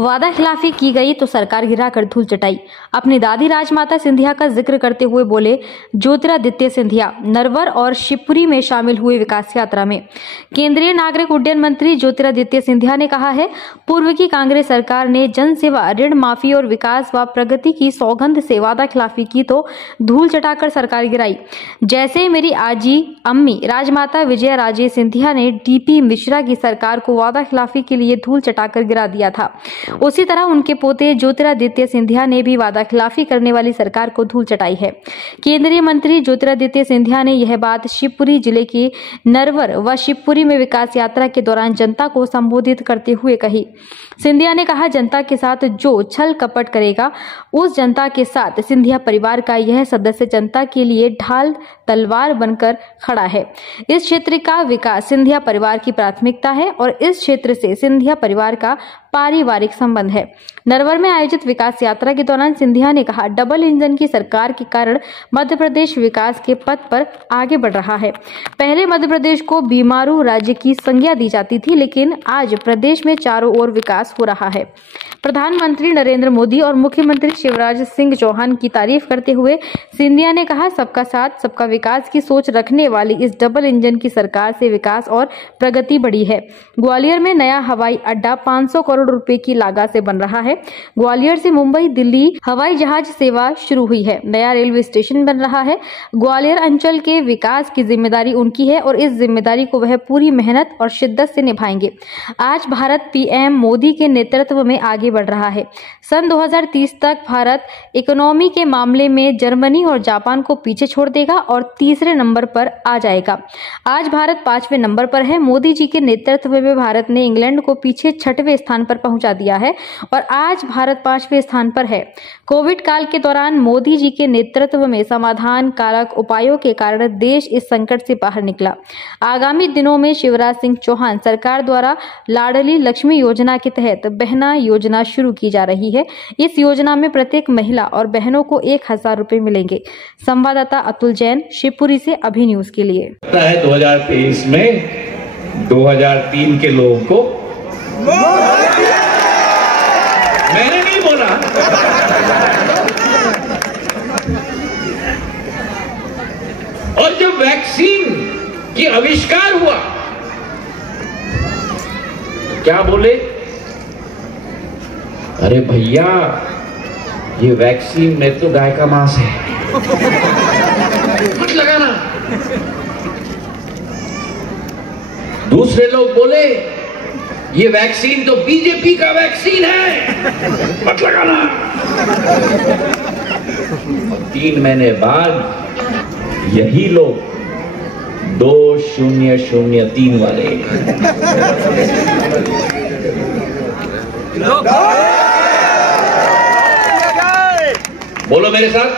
वादा खिलाफी की गई तो सरकार गिराकर धूल चटाई। अपनी दादी राजमाता सिंधिया का जिक्र करते हुए बोले ज्योतिरादित्य सिंधिया नरवर और शिवपुरी में शामिल हुए विकास यात्रा में। केंद्रीय नागरिक उड्डयन मंत्री ज्योतिरादित्य सिंधिया ने कहा है, पूर्व की कांग्रेस सरकार ने जन सेवा, ऋण माफी और विकास व प्रगति की सौगंध से वादा खिलाफी की तो धूल चटाकर सरकार गिराई। जैसे मेरी आजी अम्मी राजमाता विजया राजे सिंधिया ने डीपी मिश्रा की सरकार को वादा खिलाफी के लिए धूल चटाकर गिरा दिया था, उसी तरह उनके पोते ज्योतिरादित्य सिंधिया ने भी वादा खिलाफी करने वाली सरकार को धूल चटाई है। केंद्रीय मंत्री ज्योतिरादित्य सिंधिया ने यह बात शिवपुरी जिले के नरवर व शिवपुरी में विकास यात्रा के दौरान जनता को संबोधित करते हुए कही। सिंधिया ने कहा, जनता के साथ जो छल कपट करेगा उस जनता के साथ सिंधिया परिवार का यह सदस्य जनता के लिए ढाल तलवार बनकर खड़ा है। इस क्षेत्र का विकास सिंधिया परिवार की प्राथमिकता है और इस क्षेत्र से सिंधिया परिवार का पारिवारिक संबंध है। नरवर में आयोजित विकास यात्रा के दौरान सिंधिया ने कहा, डबल इंजन की सरकार के कारण मध्य प्रदेश विकास के पथ पर आगे बढ़ रहा है। पहले मध्य प्रदेश को बीमारू राज्य की संज्ञा दी जाती थी, लेकिन आज प्रदेश में चारों ओर विकास हो रहा है। प्रधानमंत्री नरेंद्र मोदी और मुख्यमंत्री शिवराज सिंह चौहान की तारीफ करते हुए सिंधिया ने कहा, सबका साथ सबका विकास की सोच रखने वाली इस डबल इंजन की सरकार से विकास और प्रगति बढ़ी है। ग्वालियर में नया हवाई अड्डा 500 करोड़ रुपए की लागत से बन रहा है। ग्वालियर से मुंबई दिल्ली हवाई जहाज सेवा शुरू हुई है। नया रेलवे स्टेशन बन रहा है। ग्वालियर अंचल के विकास की जिम्मेदारी उनकी है और इस जिम्मेदारी को वह पूरी मेहनत और शिद्दत से निभाएंगे। आज भारत पीएम मोदी के नेतृत्व में आगे बढ़ रहा है। सन 2030 तक भारत इकोनॉमी के मामले में जर्मनी और जापान को पीछे छोड़ देगा और तीसरे नंबर पर आ जाएगा। आज भारत 5वें नंबर पर है। मोदी जी के नेतृत्व में भारत ने इंग्लैंड को पीछे 6वें स्थान पर पहुंचा दिया है और आज भारत 5वें स्थान पर है। कोविड काल के दौरान मोदी जी के नेतृत्व में समाधान कारक उपायों के कारण देश इस संकट से बाहर निकला। आगामी दिनों में शिवराज सिंह चौहान सरकार द्वारा लाडली लक्ष्मी योजना के तहत बहना योजना शुरू की जा रही है। इस योजना में प्रत्येक महिला और बहनों को 1000 रुपए मिलेंगे। संवाददाता अतुल जैन, शिवपुरी से अभी न्यूज के लिए। 2023 में 2003 के लोगों को मैंने नहीं बोला, और जब वैक्सीन की आविष्कार हुआ क्या बोले, अरे भैया ये वैक्सीन में तो गाय का मांस है, मत लगाना। दूसरे लोग बोले ये वैक्सीन तो बीजेपी का वैक्सीन है, मत लगाना। 3 महीने बाद यही लोग 2003 वाले बोलो मेरे साथ,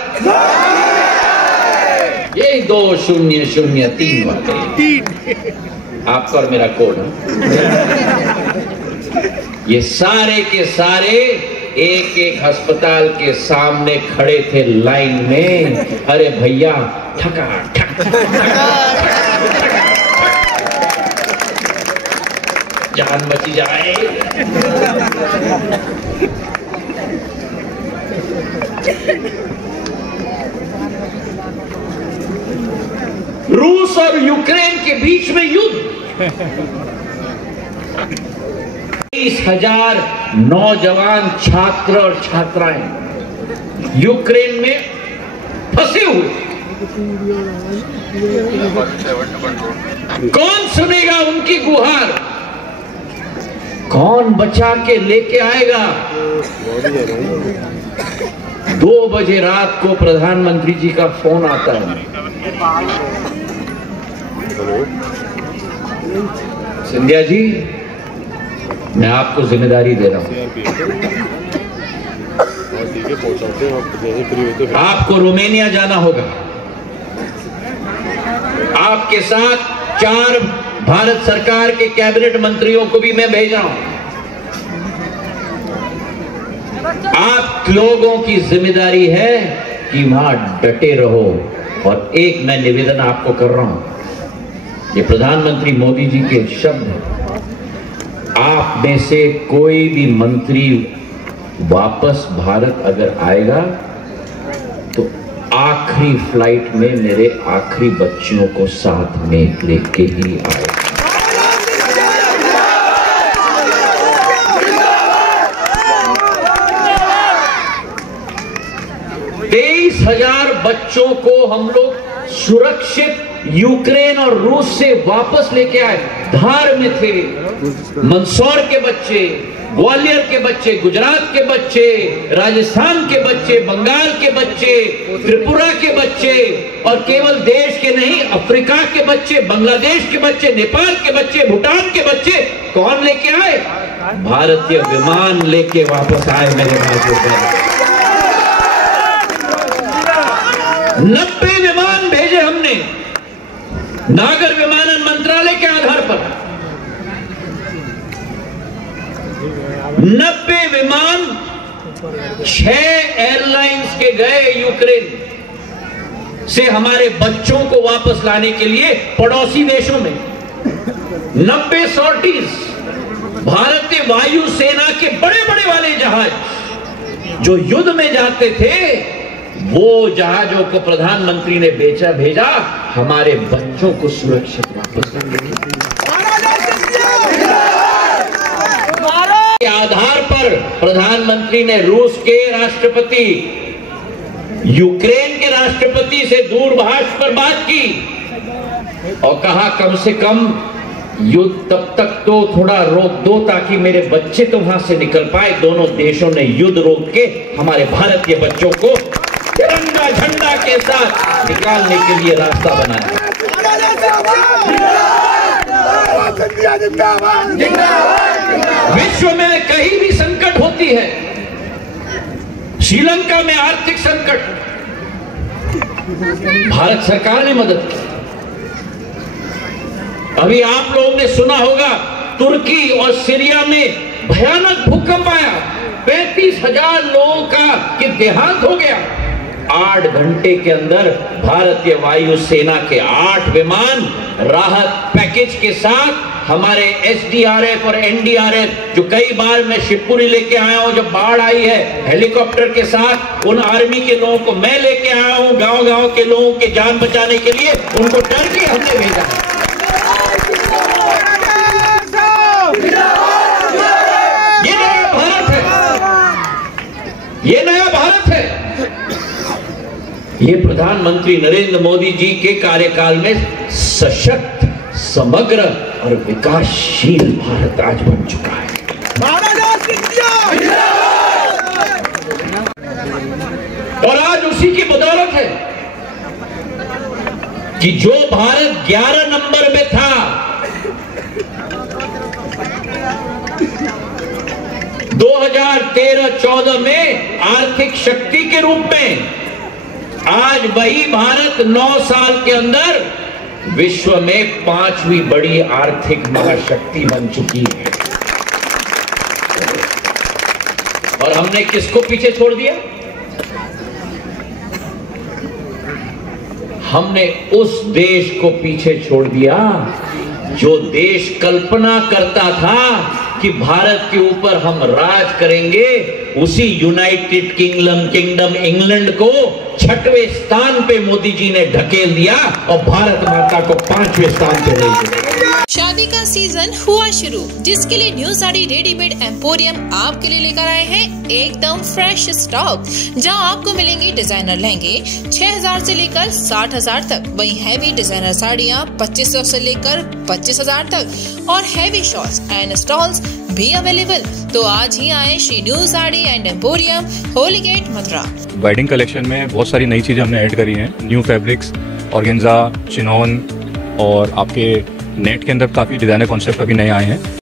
ये 2003 वाले आपका और मेरा कोड है। ये सारे के सारे एक एक अस्पताल के सामने खड़े थे लाइन में। अरे भैया ठका ठक जान बची जाए। रूस और यूक्रेन के बीच में युद्ध, 30,000 नौजवान छात्र और छात्राएं यूक्रेन में फंसे हुए। कौन सुनेगा उनकी गुहार, कौन बचा के लेके आएगा। 2 बजे रात को प्रधानमंत्री जी का फोन आता है, सिंधिया जी मैं आपको जिम्मेदारी दे रहा हूं, आपको रोमानिया जाना होगा। आपके साथ 4 भारत सरकार के कैबिनेट मंत्रियों को भी मैं भेज रहा हूं। आप लोगों की जिम्मेदारी है कि वहां डटे रहो। और एक मैं निवेदन आपको कर रहा हूं, ये प्रधानमंत्री मोदी जी के शब्द हैं, आप में से कोई भी मंत्री वापस भारत अगर आएगा तो आखिरी फ्लाइट में मेरे आखिरी बच्चियों को साथ में लेके ही आएगा। 23,000 बच्चों को हम लोग सुरक्षित यूक्रेन और रूस से वापस लेके आए। धार में थे, मंदसौर के बच्चे, ग्वालियर के बच्चे, गुजरात के बच्चे, राजस्थान के बच्चे, बंगाल के बच्चे, त्रिपुरा के बच्चे, और केवल देश के नहीं, अफ्रीका के बच्चे, बांग्लादेश के बच्चे, नेपाल के बच्चे, भूटान के बच्चे कौन लेके आए? भारतीय विमान लेके वापस आए मेरे भाइयों। 90 विमान भेजे हमने नागर विमानन मंत्रालय के आधार पर। 90 विमान 6 एयरलाइंस के गए यूक्रेन से हमारे बच्चों को वापस लाने के लिए पड़ोसी देशों में। 90 सॉर्टीज भारतीय वायु सेना के बड़े बड़े वाले जहाज जो युद्ध में जाते थे, वो जहाजों को प्रधानमंत्री ने भेजा हमारे बच्चों को सुरक्षित वापस लाने के आधार पर। प्रधानमंत्री ने रूस के राष्ट्रपति, यूक्रेन के राष्ट्रपति से दूरभाष पर बात की और कहा कम से कम युद्ध तब तक तो थोड़ा रोक दो ताकि मेरे बच्चे तो वहां से निकल पाए। दोनों देशों ने युद्ध रोक के हमारे भारत के बच्चों को तिरंगा झंडा के साथ निकालने के लिए रास्ता बनाया। विश्व में कहीं भी संकट होती है, श्रीलंका में आर्थिक संकट, भारत सरकार ने मदद की। अभी आप लोगों ने सुना होगा तुर्की और सीरिया में भयानक भूकंप आया, 35,000 लोगों का देहांत हो गया। 8 घंटे के अंदर भारतीय वायु सेना के 8 विमान राहत पैकेज के साथ हमारे एसडीआरएफ और एनडीआरएफ, जो कई बार मैं शिवपुरी लेके आया हूं जब बाढ़ आई है, हेलीकॉप्टर के साथ उन आर्मी के लोगों को मैं लेके आया हूं, गांव-गांव के लोगों की जान बचाने के लिए उनको टर्की हमने भेजा। ये नया भारत है, ये नया भारत है। ये प्रधानमंत्री नरेंद्र मोदी जी के कार्यकाल में सशक्त, समग्र और विकासशील भारत आज बन चुका है। और आज उसी की बदौलत है कि जो भारत 11 नंबर में था, 2013-14 में आर्थिक शक्ति के रूप में, आज वही भारत 9 साल के अंदर विश्व में 5वीं बड़ी आर्थिक महाशक्ति बन चुकी है। और हमने किसको पीछे छोड़ दिया? हमने उस देश को पीछे छोड़ दिया जो देश कल्पना करता था कि भारत के ऊपर हम राज करेंगे। उसी यूनाइटेड किंगडम इंग्लैंड को 6वें स्थान पे मोदी जी ने ढकेल दिया और भारत माता को 5वें स्थान पे ले गए। शादी का सीजन हुआ शुरू, जिसके लिए न्यू साड़ी रेडीमेड एम्पोरियम आपके लिए लेकर आए हैं एकदम फ्रेश स्टॉक, जहां आपको मिलेंगे डिजाइनर लहंगे 6,000 से लेकर 60,000 तक, वहीं हैवी डिजाइनर साड़ियां 2,500 से लेकर 25,000 तक और हैवी शॉर्ट्स एंड स्टॉल्स भी अवेलेबल। तो आज ही आए Shri new sari and emporium, Holi gate, Mathura. Wedding collection में बहुत सारी नई चीजें हमने ऐड करी हैं, न्यू फैब्रिक्स, ऑर्गेन्जा, चिनॉन और आपके नेट के अंदर काफी डिजाइनर कॉन्सेप्ट अभी नए आए हैं।